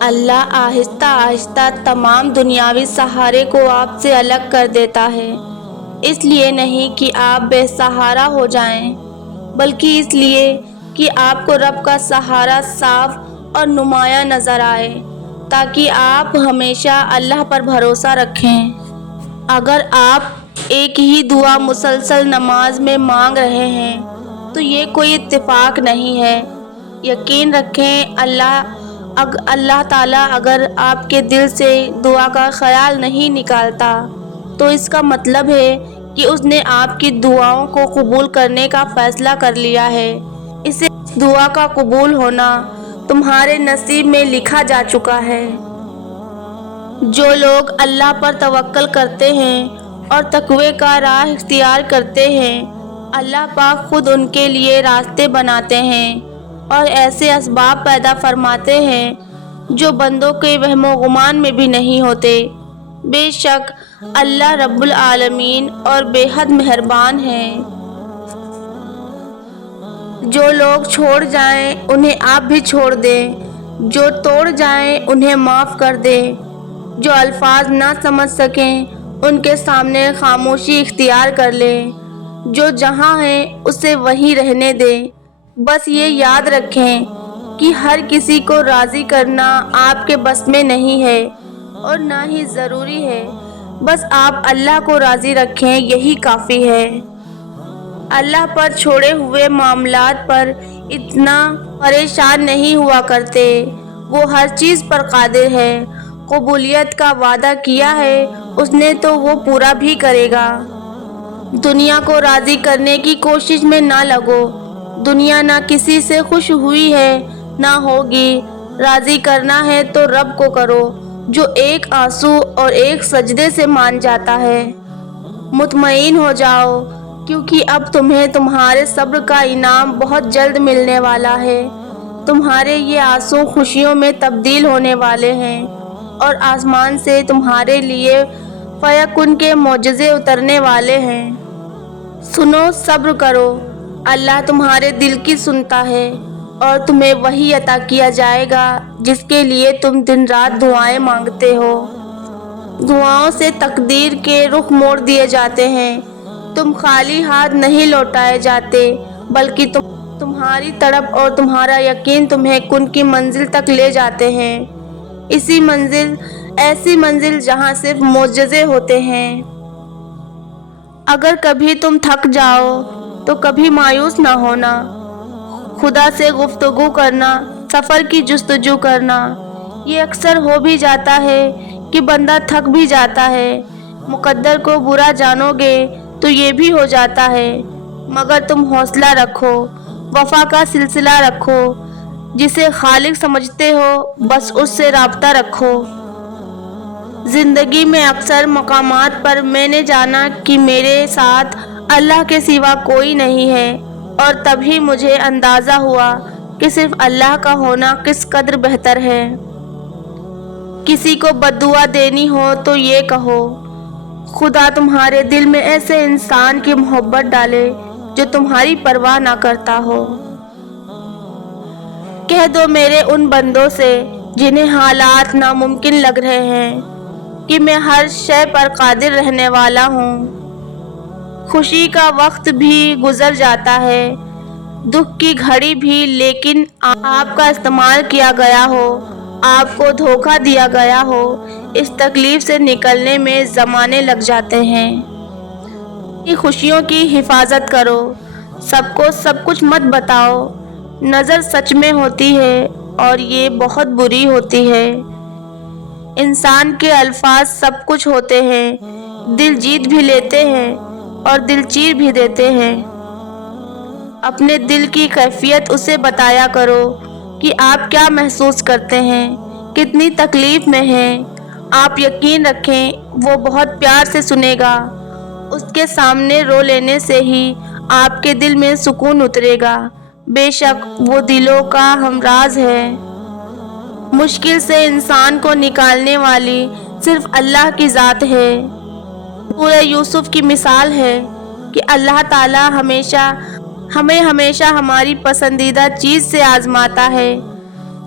اللہ آہستہ آہستہ تمام دنیاوی سہارے کو آپ سے الگ کر دیتا ہے، اس لیے نہیں کہ آپ بے سہارا ہو جائیں، بلکہ اس لیے کہ آپ کو رب کا سہارا صاف اور نمایاں نظر آئے، تاکہ آپ ہمیشہ اللہ پر بھروسہ رکھیں۔ اگر آپ ایک ہی دعا مسلسل نماز میں مانگ رہے ہیں تو یہ کوئی اتفاق نہیں ہے۔ یقین رکھیں اللہ تعالیٰ اگر آپ کے دل سے دعا کا خیال نہیں نکالتا تو اس کا مطلب ہے کہ اس نے آپ کی دعاؤں کو قبول کرنے کا فیصلہ کر لیا ہے۔ اسے دعا کا قبول ہونا تمہارے نصیب میں لکھا جا چکا ہے۔ جو لوگ اللہ پر توکل کرتے ہیں اور تقوی کا راہ اختیار کرتے ہیں، اللہ پاک خود ان کے لیے راستے بناتے ہیں اور ایسے اسباب پیدا فرماتے ہیں جو بندوں کے وہم و گمان میں بھی نہیں ہوتے۔ بے شک اللہ رب العالمین اور بے حد مہربان ہے۔ جو لوگ چھوڑ جائیں انہیں آپ بھی چھوڑ دیں، جو توڑ جائیں انہیں معاف کر دیں، جو الفاظ نہ سمجھ سکیں ان کے سامنے خاموشی اختیار کر لیں، جو جہاں ہیں اسے وہیں رہنے دیں۔ بس یہ یاد رکھیں کہ ہر کسی کو راضی کرنا آپ کے بس میں نہیں ہے اور نہ ہی ضروری ہے، بس آپ اللہ کو راضی رکھیں، یہی کافی ہے۔ اللہ پر چھوڑے ہوئے معاملات پر اتنا پریشان نہیں ہوا کرتے، وہ ہر چیز پر قادر ہے، قبولیت کا وعدہ کیا ہے اس نے تو وہ پورا بھی کرے گا۔ دنیا کو راضی کرنے کی کوشش میں نہ لگو، دنیا نہ کسی سے خوش ہوئی ہے نہ ہوگی۔ راضی کرنا ہے تو رب کو کرو جو ایک آنسو اور ایک سجدے سے مان جاتا ہے۔ مطمئن ہو جاؤ کیونکہ اب تمہیں تمہارے صبر کا انعام بہت جلد ملنے والا ہے۔ تمہارے یہ آنسو خوشیوں میں تبدیل ہونے والے ہیں اور آسمان سے تمہارے لیے فیکن کے معجزے اترنے والے ہیں۔ سنو، صبر کرو، اللہ تمہارے دل کی سنتا ہے اور تمہیں وہی عطا کیا جائے گا جس کے لیے تم دن رات دعائیں مانگتے ہو۔ دعاؤں سے تقدیر کے رخ موڑ دیے جاتے ہیں، تم خالی ہاتھ نہیں لوٹائے جاتے بلکہ تمہاری تڑپ اور تمہارا یقین تمہیں کن کی منزل تک لے جاتے ہیں، ایسی منزل جہاں صرف معجزے ہوتے ہیں۔ اگر کبھی تم تھک جاؤ تو کبھی مایوس نہ ہونا، خدا سے گفتگو کرنا، سفر کی جستجو کرنا۔ یہ اکثر ہو بھی جاتا ہے کہ بندہ تھک بھی جاتا ہے، مقدر کو برا جانو گے تو یہ بھی ہو جاتا ہے، مگر تم حوصلہ رکھو، وفا کا سلسلہ رکھو، جسے خالق سمجھتے ہو بس اس سے رابطہ رکھو۔ زندگی میں اکثر مقامات پر میں نے جانا کہ میرے ساتھ اللہ کے سوا کوئی نہیں ہے، اور تبھی مجھے اندازہ ہوا کہ صرف اللہ کا ہونا کس قدر بہتر ہے۔ کسی کو بد دعا دینی ہو تو یہ کہو، خدا تمہارے دل میں ایسے انسان کی محبت ڈالے جو تمہاری پرواہ نہ کرتا ہو۔ کہہ دو میرے ان بندوں سے جنہیں حالات ناممکن لگ رہے ہیں کہ میں ہر شے پر قادر رہنے والا ہوں۔ خوشی کا وقت بھی گزر جاتا ہے، دکھ کی گھڑی بھی، لیکن آپ کا استعمال کیا گیا ہو، آپ کو دھوکہ دیا گیا ہو، اس تکلیف سے نکلنے میں زمانے لگ جاتے ہیں۔ اپنی خوشیوں کی حفاظت کرو، سب کو سب کچھ مت بتاؤ۔ نظر سچ میں ہوتی ہے اور یہ بہت بری ہوتی ہے۔ انسان کے الفاظ سب کچھ ہوتے ہیں، دل جیت بھی لیتے ہیں اور دل چیر بھی دیتے ہیں۔ اپنے دل کی کیفیت اسے بتایا کرو کہ آپ کیا محسوس کرتے ہیں، کتنی تکلیف میں ہیں۔ آپ یقین رکھیں وہ بہت پیار سے سنے گا، اس کے سامنے رو لینے سے ہی آپ کے دل میں سکون اترے گا، بے شک وہ دلوں کا ہمراز ہے۔ مشکل سے انسان کو نکالنے والی صرف اللہ کی ذات ہے۔ سورہ یوسف کی مثال ہے کہ اللہ تعالیٰ ہمیں ہمیشہ ہماری پسندیدہ چیز سے آزماتا ہے،